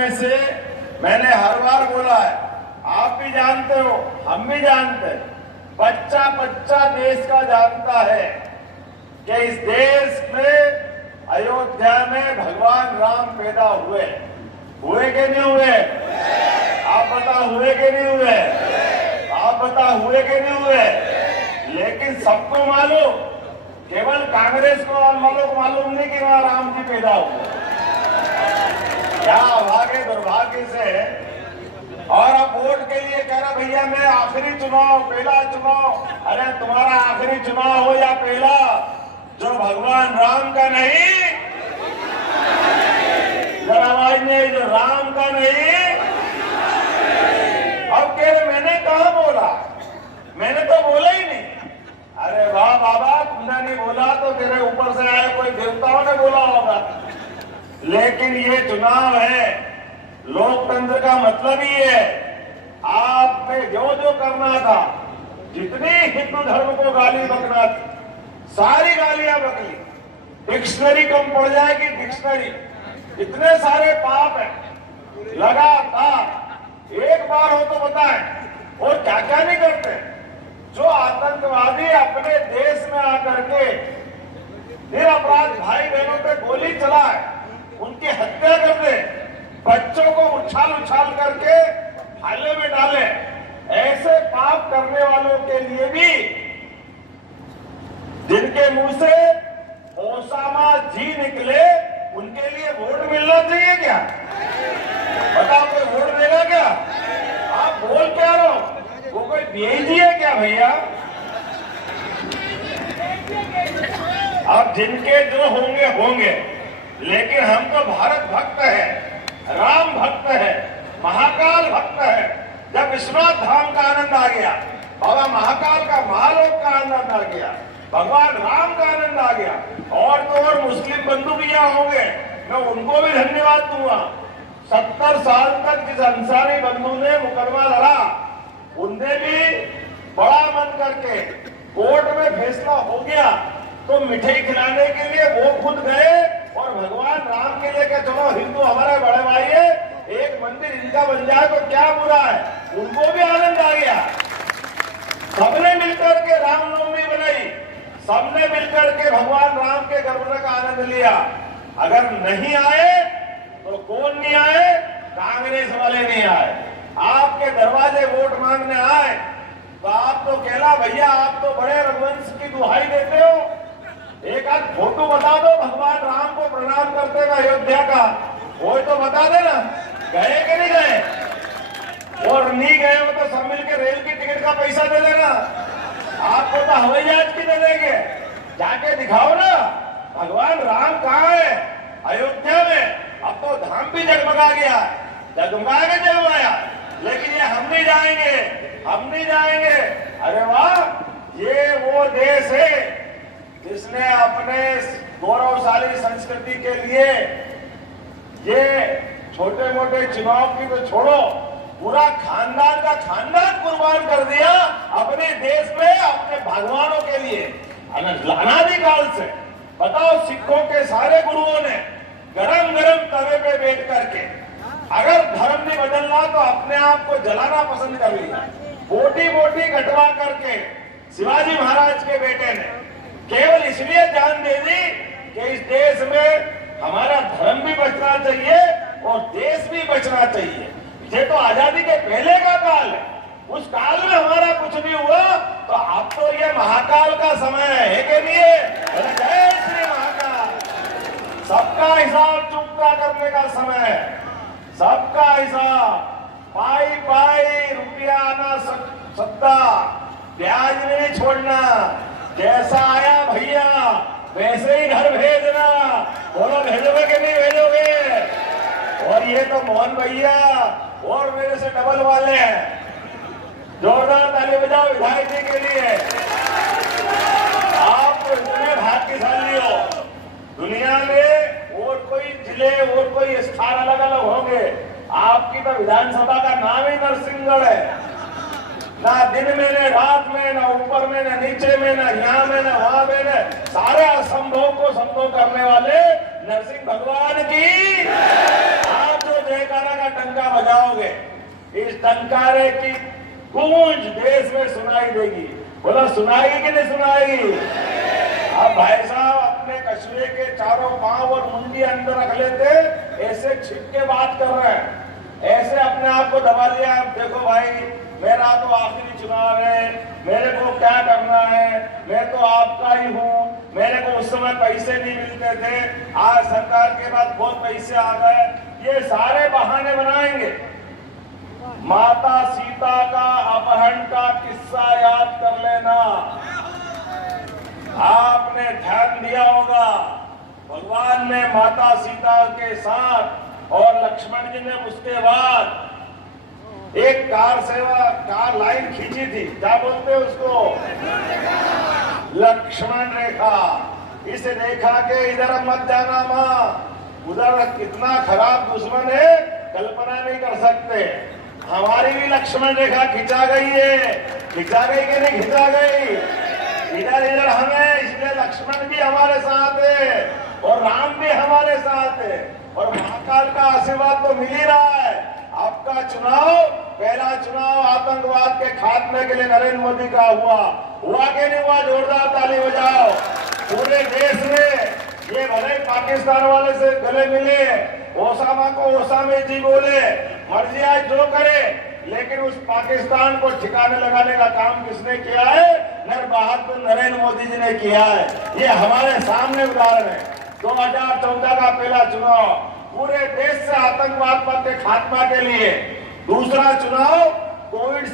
में से मैंने हर बार बोला है, आप भी जानते हो, हम भी जानते हैं, बच्चा बच्चा देश का जानता है कि इस देश में अयोध्या में भगवान राम पैदा हुए कि नहीं हुए? आप बता, हुए कि नहीं हुए? आप बता, हुए कि नहीं हुए? लेकिन सबको मालूम, केवल कांग्रेस को मालूम नहीं कि वहां राम जी पैदा हुए। क्या भाग्य दुर्भाग्य से। और अब वोट के लिए कह रहा भैया मैं आखिरी चुनाव, पहला चुनाव। अरे तुम्हारा आखिरी चुनाव हो या पहला, जो भगवान राम का नहीं, जरा आवाज नहीं, जो राम का नहीं। अब कह रहे मैंने कहा बोला, मैंने तो बोला ही नहीं। अरे वाह बाबा, तुमने नहीं बोला तो तेरे ऊपर से आए कोई देवताओं ने बोला होगा। लेकिन ये चुनाव है, लोकतंत्र का मतलब ही है, आपने जो जो करना था, जितनी हिंदू धर्म को गाली बकना थी, सारी गालियां बकली। डिक्शनरी कम पड़ जाएगी, डिक्शनरी। इतने सारे पाप है लगातार, एक बार हो तो बताएं। और क्या क्या नहीं करते। जो आतंकवादी अपने देश में आकर के निरपराध भाई बहनों पे गोली चलाए, उनकी हत्या कर दे, बच्चों को उछाल उछाल करके भाले में डाले, ऐसे पाप करने वालों के लिए भी जिनके मुंह से ओसामा जी निकले, उनके लिए वोट मिलना चाहिए क्या? बताओ, कोई वोट देगा क्या? आप बोल क्या रहो, वो कोई भेजी है क्या भैया? अब जिनके जो होंगे होंगे, लेकिन हम तो भारत भक्त है, राम भक्त है, महाकाल भक्त है। जब विश्वनाथ धाम का आनंद आ गया, बाबा महाकाल का, महालोक का आनंद आ गया, भगवान राम का आनंद आ गया, और तो और मुस्लिम बंधु भी यहाँ होंगे, मैं उनको भी धन्यवाद दूंगा। 70 साल तक जिस अंसारी बंधु ने मुकदमा लड़ा, उनने भी बड़ा मन करके, कोर्ट में फैसला हो गया तो मिठाई खिलाने के लिए वो खुद गए और भगवान राम के लिए कि चलो हिंदू हमारे बड़े भाई है, एक मंदिर इनका बन जाए तो क्या बुरा है। उनको भी आनंद आ गया। सबने मिलकर के रामनवमी बनाई, सबने मिलकर के भगवान राम के गर्भ का आनंद लिया। अगर नहीं आए तो कौन नहीं आए? कांग्रेस वाले नहीं आए। आपके दरवाजे वोट मांगने आए तो आप तो कहला भैया, आप तो बड़े रघुवंश की दुहाई देते हो, एक आध फोटो बता दो भगवान राम को प्रणाम करते हुए अयोध्या का, वो तो बता देना। गए कि नहीं गए? और नहीं गए हो तो सब मिलकर रेल की टिकट का पैसा दे देना। आपको तो हवाई जहाज की दे देंगे, जाके दिखाओ ना भगवान राम कहाँ है। अयोध्या में अब तो धाम भी जगमगा गया, जगमगा के जगमगाया, लेकिन ये हम नहीं जाएंगे, हम नहीं जाएंगे। अरे वाह, ये वो देश है जिसने अपने गौरवशाली संस्कृति के लिए ये छोटे मोटे चुनाव की तो छोड़ो, पूरा खानदान का खानदान कुर्बान कर दिया अपने देश में, अपने भगवानों के लिए अनादिकाल से। बताओ, सिखों के सारे गुरुओं ने गरम गरम तवे पे बैठ करके, अगर धर्म नहीं बदलना तो अपने आप को जलाना पसंद कर लिया। बोटी बोटी कटवा करके शिवाजी महाराज के बेटे ने केवल इसलिए जान दे दी कि इस देश में हमारा धर्म भी बचना चाहिए और देश भी बचना चाहिए। ये तो आजादी के पहले का काल है, उस काल में हमारा कुछ नहीं हुआ, तो अब तो ये महाकाल का समय है कि नहीं है? जय श्री महाकाल। सबका हिसाब चुकता करने का समय है, सबका हिसाब। पाई पाई रुपया आना सकता, ब्याज नहीं छोड़ना, जैसा आया भैया वैसे ही घर भेजना। बोलो, भेजोगे कि नहीं भेजोगे? और ये तो मोहन भैया और मेरे से डबल वाले हैं। जोरदार ताली बजाओ विधायक जी के लिए। आप तो इतने भाग्यशाली हो, दुनिया में और कोई जिले और कोई स्थान अलग अलग होंगे, आपकी तो विधानसभा का नाम ही नरसिंहगढ़ है। ना दिन में, न रात में, ना ऊपर में, न नीचे में, ना यहाँ में, ना वहां में, न सारे असंभव को संभव करने वाले नरसिंह भगवान की। आप जो जयकारा इस टंकारे की गूंज देश में सुनाई देगी। बोला सुनाएगी कि नहीं सुनाएगी? अब भाई साहब अपने कछुए के चारों पांव और मुंडी अंदर रख लेते, ऐसे छिप के बात कर रहे हैं, ऐसे अपने आप को दबा लिया। देखो भाई, मेरा तो आखिरी चुनाव है, मेरे को क्या करना है, मैं तो आपका ही हूँ, मेरे को उस समय पैसे नहीं मिलते थे, आज सरकार के बाद बहुत पैसे आ गए, ये सारे बहाने बनाएंगे। माता सीता का अपहरण का किस्सा याद कर लेना। आपने ध्यान दिया होगा, भगवान ने माता सीता के साथ और लक्ष्मण जी ने उसके बाद एक कार लाइन खींची थी, क्या बोलते हैं उसको? लक्ष्मण रेखा। इस रेखा के इधर मत जाना मां, उधर कितना खराब दुश्मन है कल्पना नहीं कर सकते। हमारी भी लक्ष्मण रेखा खिंचा गई है, खिंचा गई कि नहीं खिंचा गई? इधर इधर हमें, इसलिए लक्ष्मण भी हमारे साथ है और राम भी हमारे साथ है और महाकाल का आशीर्वाद तो मिल ही रहा है। आपका चुनाव, पहला चुनाव आतंकवाद के खात्मे के लिए नरेंद्र मोदी का हुआ कि नहीं हुआ? जोरदार ताली बजाओ। पूरे देश में ये भले पाकिस्तान वाले से गले मिले, ओसामा को ओसामे जी बोले, मर्जी आज जो करे, लेकिन उस पाकिस्तान को ठिकाने लगाने का काम किसने किया है? बहादुर नरेंद्र मोदी जी ने किया है। ये हमारे सामने उदाहरण है। 2014 का पहला चुनाव पूरे देश से आतंकवाद पर के खात्मा के लिए, दूसरा चुनाव कोविड